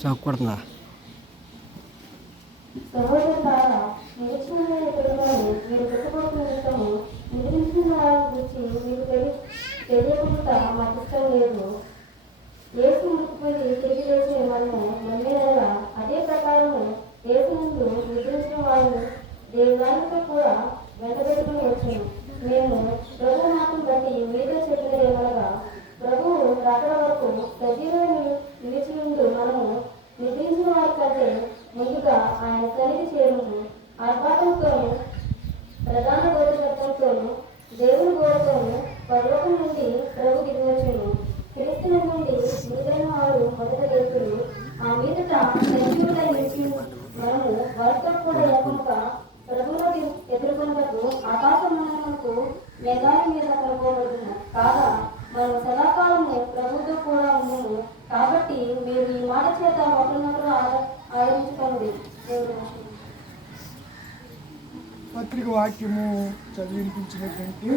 Shock కొడుతుందా? సహోదరులారా, నిరీక్షణమైన పిల్లలను మీరు పెట్టుకోవడం ఇష్టము, నిద్రించిన వారి గురించి మీకు తెలియకుండా మాకు ఇష్టం లేదు. యేసు ముక్కుపోయి తిరిగి లేచిన మనము నమ్మిన అదే ప్రకారము యేసు ముందు నిద్రించిన వారిని దేవునితో కూడా వెంటబెట్టుకుని వచ్చాను. మేము ప్రభు మాటను బట్టి మీతో చెప్పినదేమనగా, ప్రభువు రాకడ వరకు సజీవులను నిలిచి ముందు మనము నిద్రించిన వారి కంటే ముందుగా ఆయన సన్నిధి చేరుము. ఆర్భాటంతోనూ ప్రధాన గోచరత్వంతోనూ దేవుని గోడతోనూ పరలోకం నుండి ప్రభు దిగివచ్చును. క్రీస్తు నుండి మీదైన వారు మొదట లేపుడు. ఆ మీదట సజీవులై నిలిచి మనము వారితో కూడా ఏకముగా ప్రభువులో ఎదుర్కొన్నకు ఆకాశ మండలములకు మేఘాల మీద కనుకోబడును. కాగా మనం సదాకాలము ప్రభుతో కూడా ఉన్నాము. కాబట్టి మీరు ఈ మాట చేత ఒకరినొకరు ఆదరించుకోండి. పత్రిక వాక్యము చదివించినటువంటి